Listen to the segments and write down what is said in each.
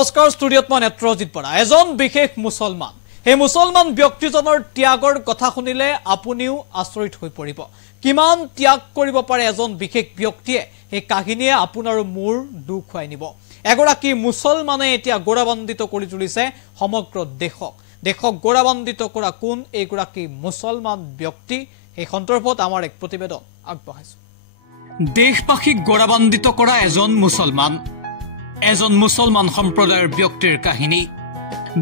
নমস্কাৰ ষ্টুডিঅ'ত মই নেত্ৰজিৎ বৰা এজন বিশেষ মুছলমান এই মুছলমান ব্যক্তিজনৰ ত্যাগৰ কথা শুনিলে আপুনিও আচৰিত হৈ পৰিব কিমান ত্যাগ কৰিব পাৰে এজন বিশেষ ব্যক্তিয়ে এই কাহিনীয়ে আপোনাৰ মূৰ দুখ খুৱাই নিব এগৰাকী মুছলমানে এতিয়া গৌৰৱান্বিত কৰি তুলিছে সমগ্ৰ দেশক গৌৰৱান্বিত কৰা কোন এগৰাকী মুছলমান ব্যক্তি এই সন্দৰ্ভত আমাৰ এক প্ৰতিবেদন আগবঢ়াইছো দেশবাসীক গৌৰৱান্বিত কৰা এজন মুছলমান সম্প্ৰদায়ৰ ব্যক্তিৰ কাহিনী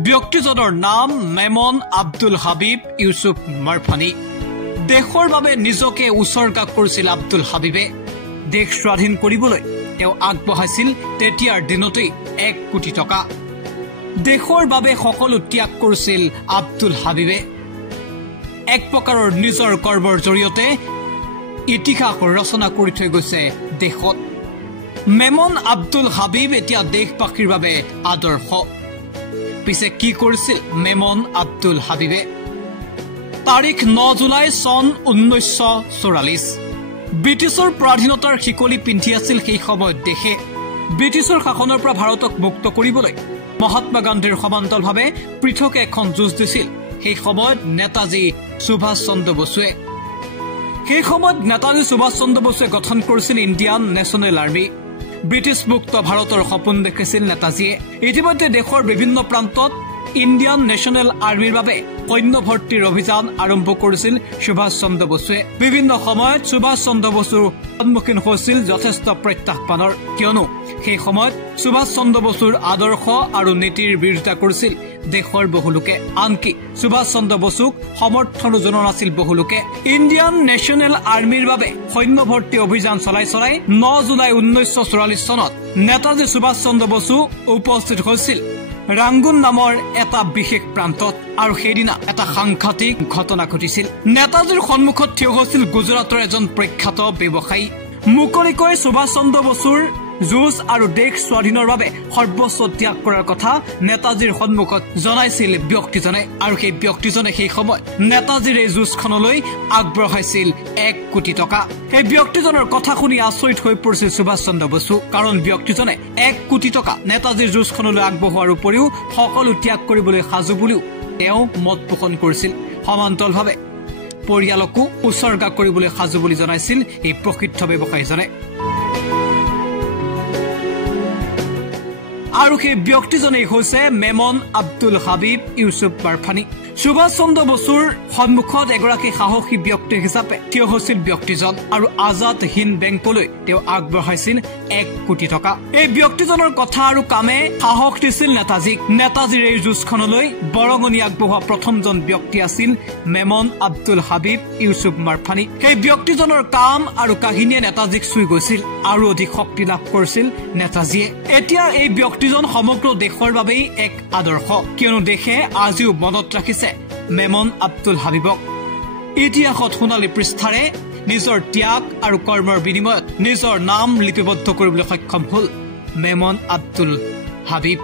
ব্যক্তিজনৰ নাম মেমন আব্দুল হাবিব ইউসুফ মাৰফানি দেশৰ বাবে নিজকে উৎসৰ্গা কৰিছিল আব্দুল হাবিবে দেশ স্বাধীন কৰিবলৈ তেওঁ আগবঢ়াইছিল তেতিয়াৰ দিনতেই 1 কোটি টকা দেশৰ বাবে সকলো ত্যাগ কৰিছিল আব্দুল হাবিবে এক প্ৰকাৰৰ নিজৰ কৰ্মৰ জৰিয়তে ইতিহাস ৰচনা কৰি থৈ গৈছে দেশত মেমন আব্দুল হাবিব এতিয়া দেশবাসীৰ বাবে আদৰ্শ পিছে কি কৰিছিল মেমন আব্দুল হাবিবে তাৰিখ 9 জুলাই সন 1944 ব্ৰিটিছৰ স্বাধীনতাৰ শিকলি পিন্ধি আছিল সেই সময়ত দেশে ব্ৰিটিছৰ শাসনৰ পৰা ভাৰতক মুক্ত কৰিবলৈ মহাত্মা গান্ধীৰ সমান্তৰালভাৱে পৃথক এখন যুঁজ দিছিল সেই সময়ত নেতাজী সুভাষ চন্দ্ৰ বসুৱে গঠন কৰিছিল ইণ্ডিয়ান নেশ্যনেল আৰ্মি ব্ৰিটিছ মুক্ত ভাৰতৰ সপোন দেখিছিল নেতাজীয়ে ইতিমধ্যে দেশৰ বিভিন্ন প্ৰান্তত ইণ্ডিয়ান নেশ্যনেল আৰ্মিৰ বাবে সৈন্য ভৰ্তিৰ অভিযান আৰম্ভ কৰিছিল সুভাষ চন্দ্ৰ বসুৱে বিভিন্ন সময়ত সুভাষ চন্দ্ৰ বসুৰ সন্মুখীন হৈছিল যথেষ্ট প্ৰত্যাহ্বানৰ কিয়নো সেই সময়ত সুভাষ চন্দ্ৰ বসুৰ আদৰ্শ আৰু নীতিৰ বিৰোধিতা কৰিছিল দেশৰ বহুলোকে আনকি সুভাষ চন্দ্ৰ বসুক সমৰ্থনো জনোৱা নাছিল বহুলোকে ইণ্ডিয়ান নেশ্যনেল আৰ্মিৰ বাবে সৈন্য ভৰ্তি অভিযান চলাই 9 জুলাই 1944 চনত নেতাজী সুভাষ চন্দ্ৰ বসু উপস্থিত হৈছিল ৰাংগুন নামৰ এটা বিশেষ প্ৰান্তত আৰু সেইদিনা এটা সাংঘাতিক ঘটনা ঘটিছিল নেতাজীৰ সন্মুখত থিয় হৈছিল গুজৰাটৰ এজন প্ৰখ্যাত ব্যৱসায়ী মুকলিকৈ সুভাষ চন্দ্ৰ বসুৰ যুঁজ আৰু দেশ স্বাধীনৰ বাবে সৰ্বোচ্চ ত্যাগ কৰাৰ কথা নেতাজীৰ সন্মুখত জনাইছিল ব্যক্তিজনে আৰু সেই ব্যক্তিজনে সেই সময় নেতাজীৰ এই যুঁজখনলৈ আগবঢ়াইছিল 1 কোটি টকা সেই ব্যক্তিজনৰ কথা শুনি আচৰিত হৈ পৰিছিল সুভাষ চন্দ্ৰ বসু কাৰণ ব্যক্তিজনে 1 কোটি টকা নেতাজীৰ যুঁজখনলৈ আগবঢ়োৱাৰ উপৰিও সকলো ত্যাগ কৰিবলৈ সাজু বুলিও তেওঁ মত পোষণ কৰিছিল সমান্তৰালভাৱে পৰিয়ালকো উৎসৰ্গা কৰিবলৈ সাজু বুলি জনাইছিল এই প্ৰসিদ্ধ ব্যৱসায়ীজনে আৰু সেই ব্যক্তিজনেই হৈছে মেমন আব্দুল হাবিব ইউসুফ মাৰফানি সুভাষ চন্দ্ৰ বসুৰ সন্মুখত এগৰাকী সাহসী ব্যক্তি হিচাপে থিয় হৈছিল ব্যক্তিজন আৰু আজাদ হিন্দ বেংকলৈ তেওঁ আগবঢ়াইছিল 1 কোটি টকা এই ব্যক্তিজনৰ কথা আৰু কামে সাহস দিছিল নেতাজীৰ এই যুঁজখনলৈ বৰঙণি আগবঢ়োৱা প্ৰথমজন ব্যক্তি আছিল মেমন আব্দুল হাবিব ইউসুফ মাৰফানি সেই ব্যক্তিজনৰ কাম আৰু কাহিনীয়ে নেতাজীক চুই গৈছিল আৰু অধিক শক্তি লাভ কৰিছিল নেতাজীয়ে এতিয়া এই ব্যক্তিজন সমগ্ৰ দেশৰ বাবেই এক আদৰ্শ কিয়নো দেশে আজিও মনত ৰাখিছে মেমন আব্দুল হাবিবক ইতিহাসত সোণালী পৃষ্ঠাৰে নিজৰ ত্যাগ আৰু কৰ্মৰ বিনিময়ত নিজৰ নাম লিপিবদ্ধ কৰিবলৈ সক্ষম হ'ল Memon Abdul Habib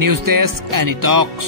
news desk any টক্স